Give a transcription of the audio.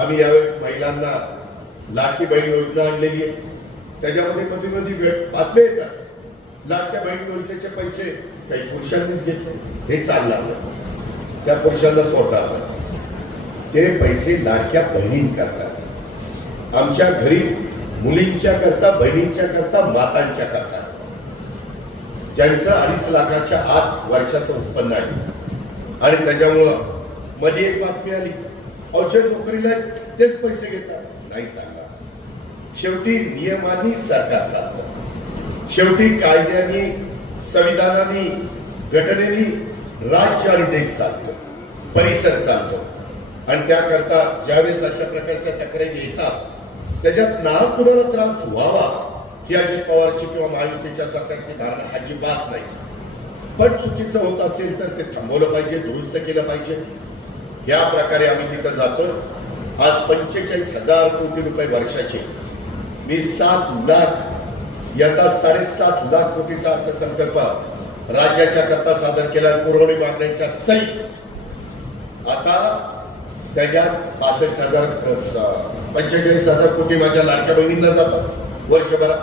आम्ही यावेळेस महिलांना लाडकी बहीण योजना आणलेली आहे. त्याच्यामध्ये कधी कधी बातम्या येतात. लाडक्या बहीण योजनेचे पैसे काही पुरुषांनीच घेतले. हे चालणार नाही. त्या पुरुषांना सोडणार नाही. ते पैसे लाडक्या बहिणींकरता आमच्या घरी मुलींच्या करता बहिणींच्या करता मातांच्या करता ज्यांचं अडीच लाखाच्या आत वर्षाचं उत्पन्न आहे. आणि त्याच्यामुळं मध्ये एक बातमी आली. औषध नोकरीला तेच पैसे घेतात. नाही सांगा. शेवटी नियमांनी सरकार चालतं. शेवटी कायद्यानी संविधानाने घटनेनी राज्य आणि देश चालतो. परिसर चालतो. आणि त्याकरता ज्यावेळेस अशा प्रकारच्या तक्रारी येतात त्याच्यात ना कुणाला त्रास व्हावा ही अजित पवारची किंवा महायुतीच्या सरकारची धारणा अजिबात नाही. पण चुकीचं होत असेल तर ते थांबवलं पाहिजे दुरुस्त केलं पाहिजे. या प्रकारे आम्ही तिथं जातो. आज पंचेचाळीस हजार कोटी रुपये वर्षाचे. मी सात लाख यंदा साडेसात लाख कोटीचा अर्थसंकल्प राज्याच्या करता सादर केला. पुरवणी मागण्यांच्या सहित. आता त्याच्यात पासष्ट हजार पंचेचाळीस हजार कोटी माझ्या लाडक्या बहिणींना जातात. वर्षभरात.